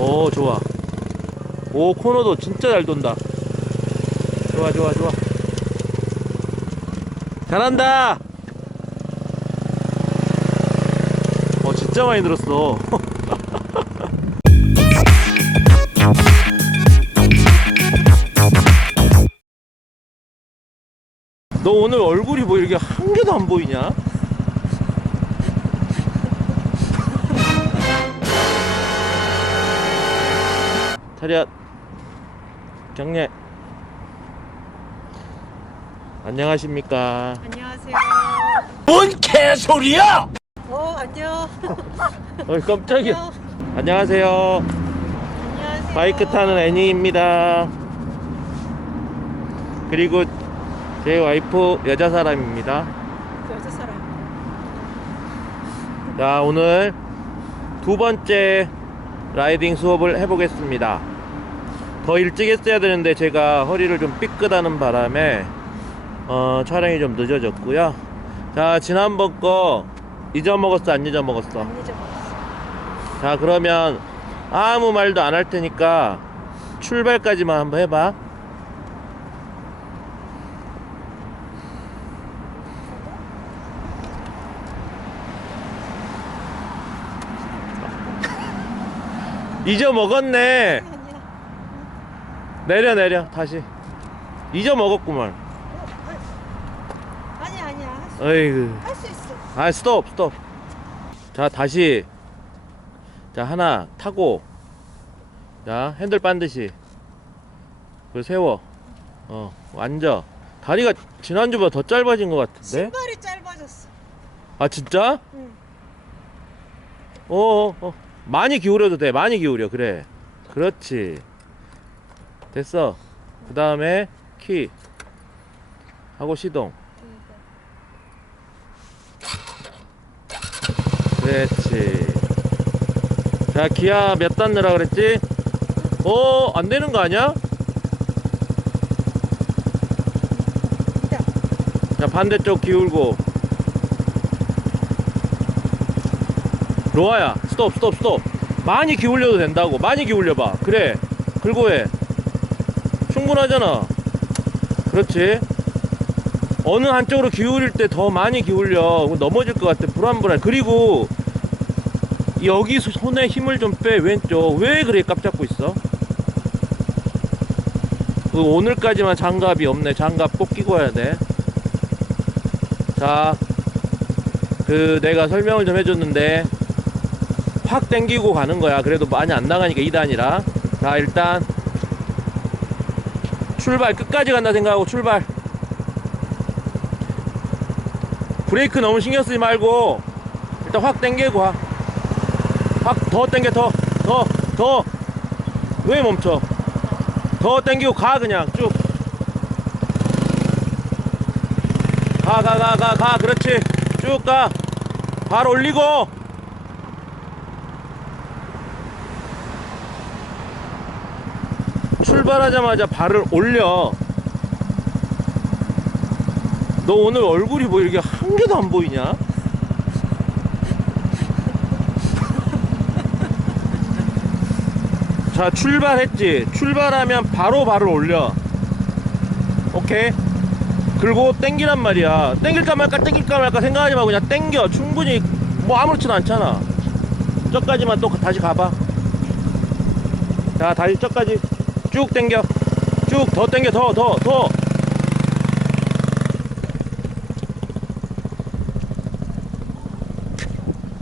오 좋아. 오 코너도 진짜 잘 돈다. 좋아 좋아 좋아. 잘한다! 어 진짜 많이 늘었어. 너 오늘 얼굴이 뭐 이렇게 한 개도 안 보이냐? 차렷 경례 안녕하십니까 안녕하세요. 뭔 개소리야! 어, 안녕. 어이 깜짝이야 안녕. 안녕하세요 안녕하세요. 바이크 타는 애니입니다 그리고 제 와이프 여자 사람입니다 여자 사람. 자 오늘 두 번째 라이딩 수업을 해보겠습니다 더 일찍 했어야 되는데 제가 허리를 좀 삐끗하는 바람에 어, 촬영이 좀 늦어졌고요 자 지난번 거 잊어먹었어 안 잊어먹었어 안 잊어먹었어. 자 그러면 아무 말도 안 할 테니까 출발까지만 한번 해봐 잊어먹었네. 내려 내려. 다시. 잊어 먹었구만. 아니야, 아니야. 어이구. 할 수 있어. 아 스톱 스톱. 자 다시. 자 하나 타고. 자 핸들 반드시. 그리고 세워. 어 앉아. 다리가 지난주보다 더 짧아진 것 같은데? 신발이 짧아졌어. 아 진짜? 응. 어어 어. 많이 기울여도 돼. 많이 기울여. 그래. 그렇지 됐어 그 다음에 키 하고 시동 그렇지. 자, 기아 몇단 넣으라 그랬지? 어, 안 되는 거 아니야? 자, 반대쪽 기울고. 로아야, 스톱, 스톱, 스톱. 많이 기울여도 된다고. 많이 기울여봐. 그래. 긁고 해. 충분하잖아. 그렇지. 어느 한쪽으로 기울일 때 더 많이 그럼 넘어질 것 같아. 불안불안. 그리고 여기 소- 손에 힘을 좀 빼 왼쪽. 왜 그래? 깝 잡고 있어. 그 오늘까지만 장갑이 없네. 장갑 꼭 끼고 와야 돼자그 내가 설명을 좀 해줬는데 확 당기고 가는 거야. 그래도 많이 안 나가니까 2단이라. 자 일단 출발 끝까지 간다 생각하고 출발. 브레이크 너무 신경 쓰지 말고 일단 확 당기고 확 더 당겨 더 더 더. 왜 멈춰? 더 당기고 가 그냥 쭉. 가 가 가 가 가. 그렇지. 쭉 가. 발 올리고 출발하자마자 발을 올려. 너 오늘 얼굴이 뭐 이렇게 한 개도 안 보이냐? 자 출발했지. 출발하면 바로 발을 올려. 오케이? 그리고 땡기란 말이야. 땡길까 말까 땡길까 말까 생각하지 말고 그냥 땡겨. 충분히 뭐 아무렇지도 않잖아. 저까지만 또 다시 가봐. 자 다시 저까지 쭉 땡겨 쭉더 땡겨 더 더, 더.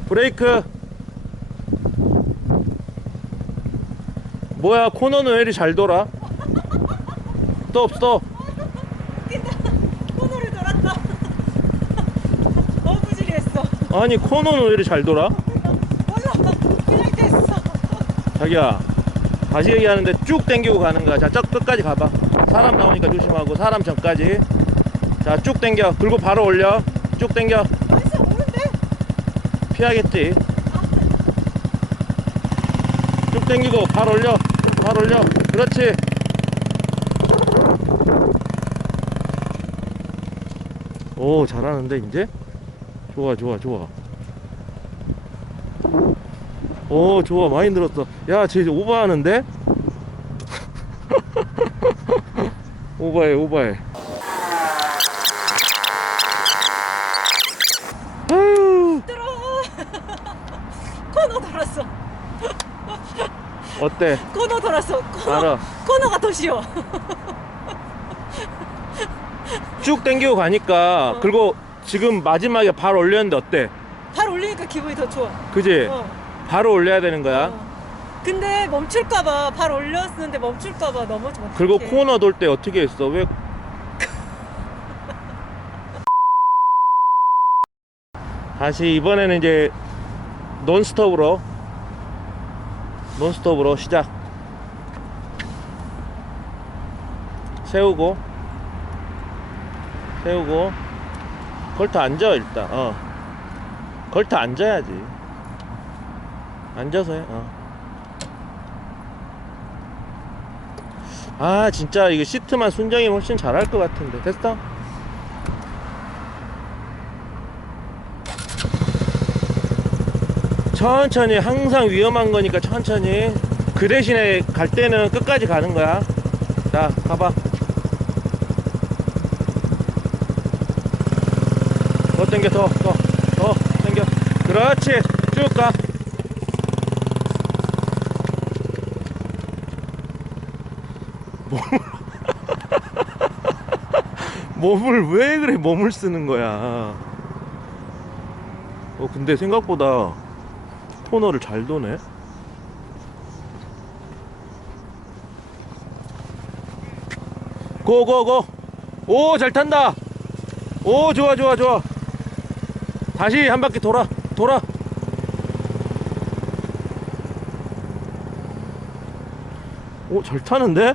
브레이크 뭐야 코너는 왜 이리 잘 돌아 스톱 스톱 코너를 돌았다. 너무 부지리했어. 아니 코너는 왜 이리 잘 돌아 몰라. 그냥 됐어. 자기야 다시 얘기하는데 쭉 당기고 가는 거야. 자저 끝까지 가봐. 사람 나오니까 조심하고 사람 전까지. 자쭉 당겨. 그리고 바로 올려. 쭉 당겨? 피하겠지? 쭉 당기고 발 올려. 발 올려. 그렇지. 오 잘하는데 이제? 좋아 좋아 좋아 오 좋아 많이 늘었어 야쟤 오버하는데? 오버해 오버해 아유 들어. 코너 돌았어. 어때? 코너 돌았어. 코너, 알아. 코너가 더 쉬워. 쭉 당기고 가니까 어. 그리고 지금 마지막에 발 올렸는데 어때? 발 올리니까 기분이 더 좋아. 그지? 어. 바로 올려야 되는 거야 어. 근데 멈출까봐 발 올렸는데 멈출까봐 넘어지면 그리고 어떡해. 코너 돌 때 어떻게 했어? 왜? 다시 이번에는 이제 논스톱으로 논스톱으로 시작 세우고 세우고 걸터 앉아 일단 어 걸터 앉아야지 앉아서 해 어. 아 진짜 이거 시트만 순정이 훨씬 잘할 것 같은데. 됐어? 천천히 항상 위험한 거니까 천천히. 그 대신에 갈 때는 끝까지 가는 거야. 자 가봐. 더 당겨 더더더 당겨. 그렇지. 쭉가 몸을. 왜 그래? 몸을 쓰는 거야. 어 근데 생각보다 코너를 잘 도네. 고고고. 오 잘 탄다. 오 좋아 좋아 좋아. 다시 한 바퀴 돌아 돌아. 오 잘 타는데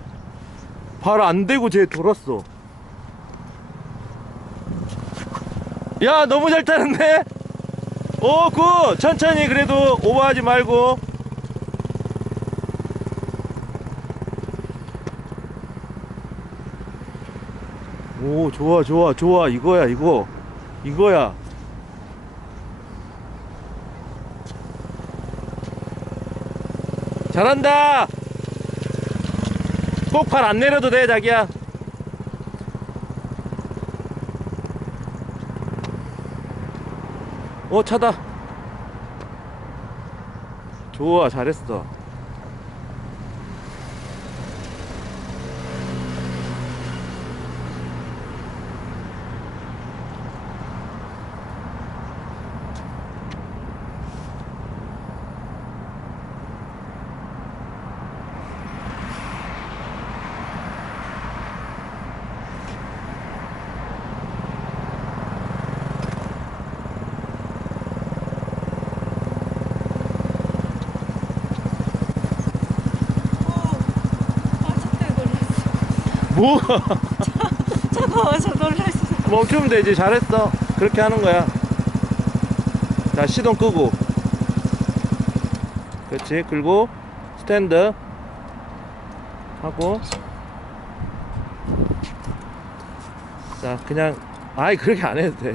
발 안 대고 쟤 돌았어. 야 너무 잘 타는데? 오굿! 천천히 그래도 오버하지 말고. 오 좋아 좋아 좋아. 이거야 이거. 이거야. 잘한다 꼭발안 내려도 돼 자기야. 오 차다. 좋아 잘했어 오. 아, 차 때문에 놀랐어. 뭐가 차가 와서 놀랐어. 멈추면 되지. 잘했어. 그렇게 하는 거야. 자 시동 끄고. 그렇지. 그리고. 스탠드. 하고. 자 그냥 아이 그렇게 안 해도 돼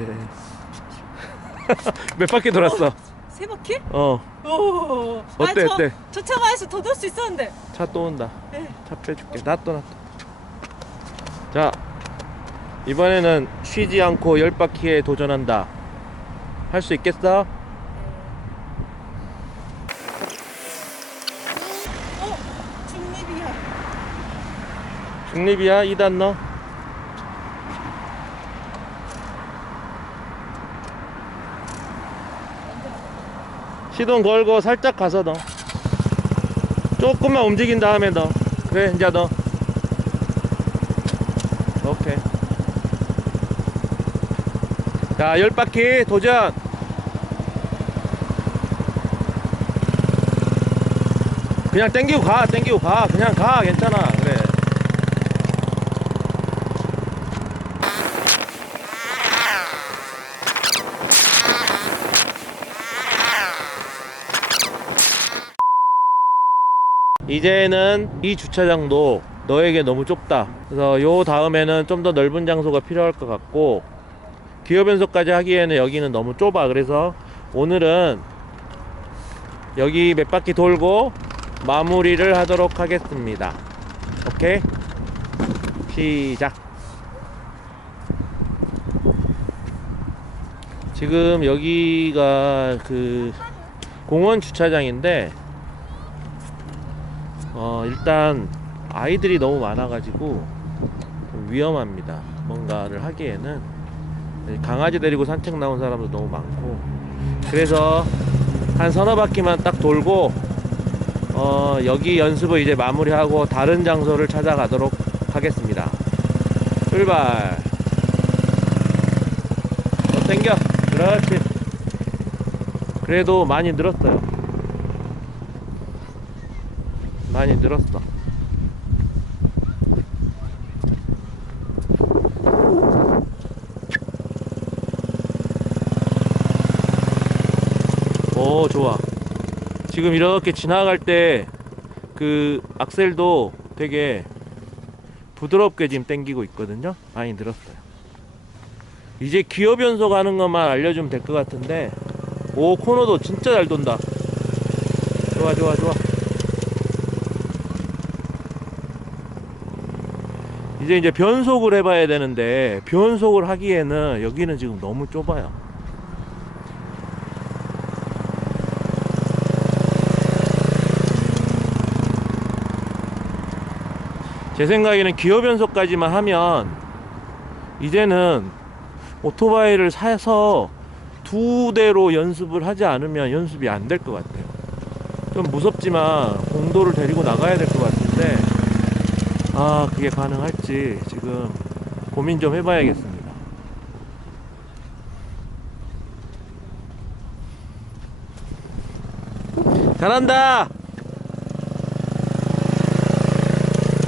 몇 바퀴 돌았어? 세 바퀴? 어. 차 오. 어때, 아, 저, 어때? 저 차가 해서 더 넣을 수 있었는데. 또 온다. 네. 차 빼줄게. 놔둬 놔둬 자 이번에는 쉬지 않고 10바퀴에 도전한다 할 수 있겠어? 어? 중립이야. 중립이야 2단 넣어 시동 걸고 살짝 가서 넣어 조금만 움직인 다음에 넣어 그래 이제 넣 어 오케이. 자 10바퀴 도전. 그냥 땡기고 가 땡기고 가. 그냥 가 괜찮아 그래 이제는 이 주차장도 너에게 너무 좁다. 그래서 요 다음에는 좀 더 넓은 장소가 필요할 것 같고 기어 변속까지 하기에는 여기는 너무 좁아. 그래서 오늘은 여기 몇 바퀴 돌고 마무리를 하도록 하겠습니다. 오케이? 시작. 지금 여기가 그 공원 주차장인데 어 일단 아이들이 너무 많아가지고 좀 위험합니다. 뭔가를 하기에는 강아지 데리고 산책 나온 사람도 너무 많고 그래서 한 서너 바퀴만 딱 돌고 어 여기 연습을 이제 마무리하고 다른 장소를 찾아가도록 하겠습니다. 출발. 더 땡겨. 그렇지. 그래도 많이 늘었어요. 많이 늘었어. 오, 좋아. 지금 이렇게 지나갈 때 그 악셀도 되게 부드럽게 지금 당기고 있거든요. 많이 늘었어요. 이제 기어 변속 하는 것만 알려주면 될 것 같은데 오 코너도 진짜 잘 돈다. 좋아 좋아 좋아. 이제 이제 변속을 해봐야 되는데 변속을 하기에는 여기는 지금 너무 좁아요. 제 생각에는 기어 변속까지만 하면 이제는 오토바이를 사서 두 대로 연습을 하지 않으면 연습이 안 될 것 같아요. 좀 무섭지만 공도를 데리고 나가야 될 것 같은데 아 그게 가능할지 지금 고민 좀 해봐야겠습니다. 잘한다.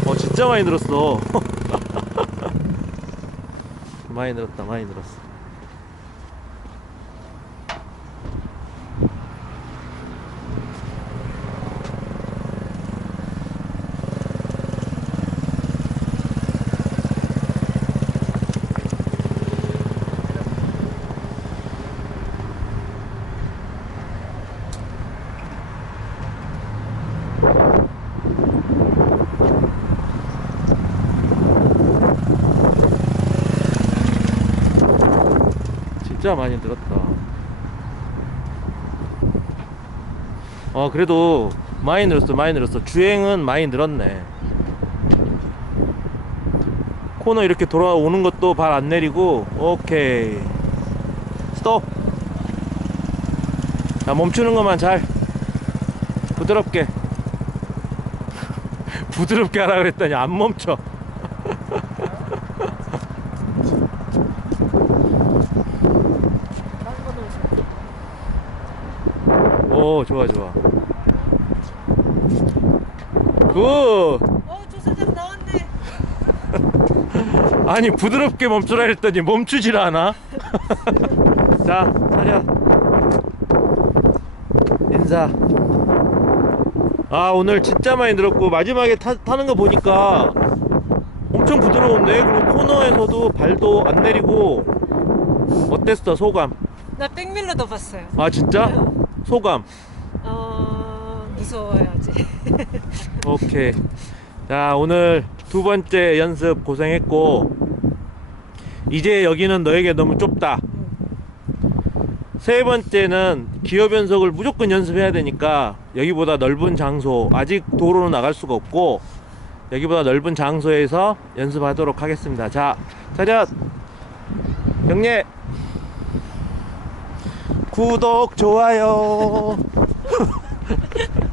어 진짜 많이 늘었어. 많이 늘었다 많이 늘었어. 진짜 많이 늘었다. 어, 그래도 많이 늘었어, 많이 늘었어. 주행은 많이 늘었네. 코너 이렇게 돌아오는 것도 발 안 내리고, 오케이. 스톱! 자, 멈추는 것만 잘. 부드럽게. 부드럽게 하라 그랬더니 안 멈춰. 오, 좋아, 좋아. 굿! 어 조사장 나왔네. 아니 부드럽게 멈추라 했더니 멈추질 않아. 자, 차렷. 인사. 아 오늘 진짜 많이 늘었고 마지막에 타, 타는 거 보니까 엄청 부드러운데 그리고 코너에서도 발도 안 내리고 어땠어 소감? 나 백밀러도 봤어요. 아 진짜? 소감. 어 무서워요 아직. 오케이. 자, 오늘 두 번째 연습 고생했고, 이제 여기는 너에게 너무 좁다. 세 번째는 기어 변속을 무조건 연습해야 되니까, 여기보다 넓은 장소, 아직 도로는 나갈 수가 없고, 여기보다 넓은 장소에서 연습하도록 하겠습니다. 자, 차렷! 경례! 구독, 좋아요!